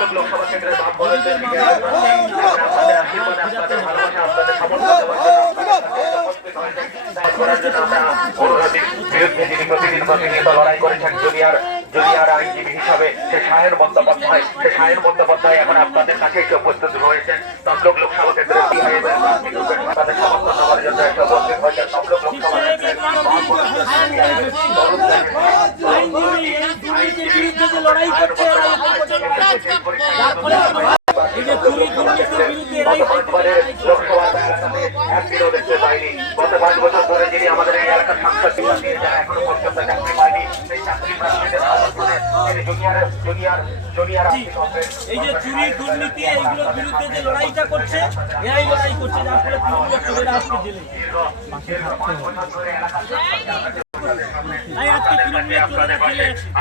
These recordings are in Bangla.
তমলুক লোকসভা কেন্দ্রের বাম বলদের দিকে আপনাদের আশীর্বাদ, আপনাদের ভালোবাসা, আপনাদের সমর্থন করার জন্য আমরা অনুরাধীর বিরুদ্ধে যিনি প্রতিনিয়ত লড়াই করেছেন জুনিয়র আইনজীবী হিসাবে সে শাহের বন্দ্যোপাধ্যায় এখন আপনাদের কাছে এসে উপস্থিত হয়েছেন। তমলুক লোকসভা কেন্দ্রের তাদের সমর্থন দেওয়ার জন্য এসে উপস্থিত হয়েছেন। তমলুক লোকসভা কেন্দ্রের লড়াই করছে দেখতে পাইনি। গত 5 বছর ধরে যিনি আমাদের এই এলাকার সাংসদ যারা এখনো পর্যন্ত চাকরি পায়নি, সেই চাকরি প্রার্থীদের সমর্থনে জুনিয়র এই যে চুরি দুর্নীতি এইগুলোর বিরুদ্ধে যে লড়াইটা করছে, এরাই লড়াই করছে, যার ফলে তৃণমূলের চোরেরা আজকে জেলে।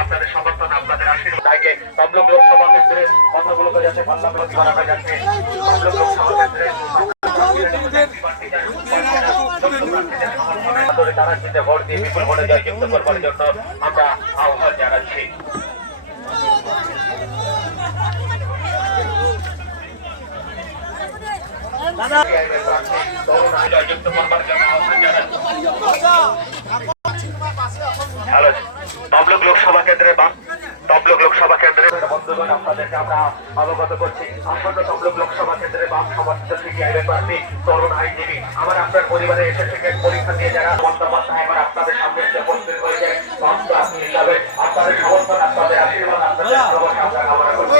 আপনাদের সমর্থন, আপনাদের আশীর্বাদ তমলুক লোকসভা কেন্দ্রের কথাগুলো যাচ্ছে পাল্লা প্রতি করা যাচ্ছে। তমলুক লোকসভা কেন্দ্রের তারা চিন্তা ভোট দিয়ে বিপুল ভোটে জয়যুক্ত করবার জন্য আমরা আহ্বান জানাচ্ছি। জয়যুক্ত করবার জন্য আহ্বান জানাচ্ছি। হ্যালো, তমলুক লোকসভা কেন্দ্রের বন্ধুগণ, আপনাদেরকে আমরা অবগত করছি আসন্ন তমলুক লোকসভা কেন্দ্রের বাম সমর্থিত সিপিআইএম প্রার্থী তরুণ আইনজীবী আমার আপনার পরিবারে এসে থেকে পরীক্ষা দিয়ে যারা বন্দ্যোপাধ্যায় এবার আপনাদের সামনে এসে উপস্থিত হয়েছে, হিসাবে আপনাদের সমর্থন, আপনাদের আশীর্বাদ, আপনাদের ভালোবাসা আমরা কামনা করছি।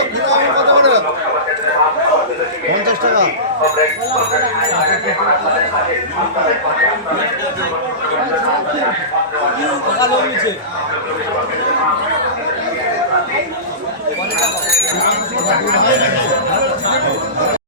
লোকসভা কেন্দ্রের বাম সমর্থিত সিপিআইএম আপনাদের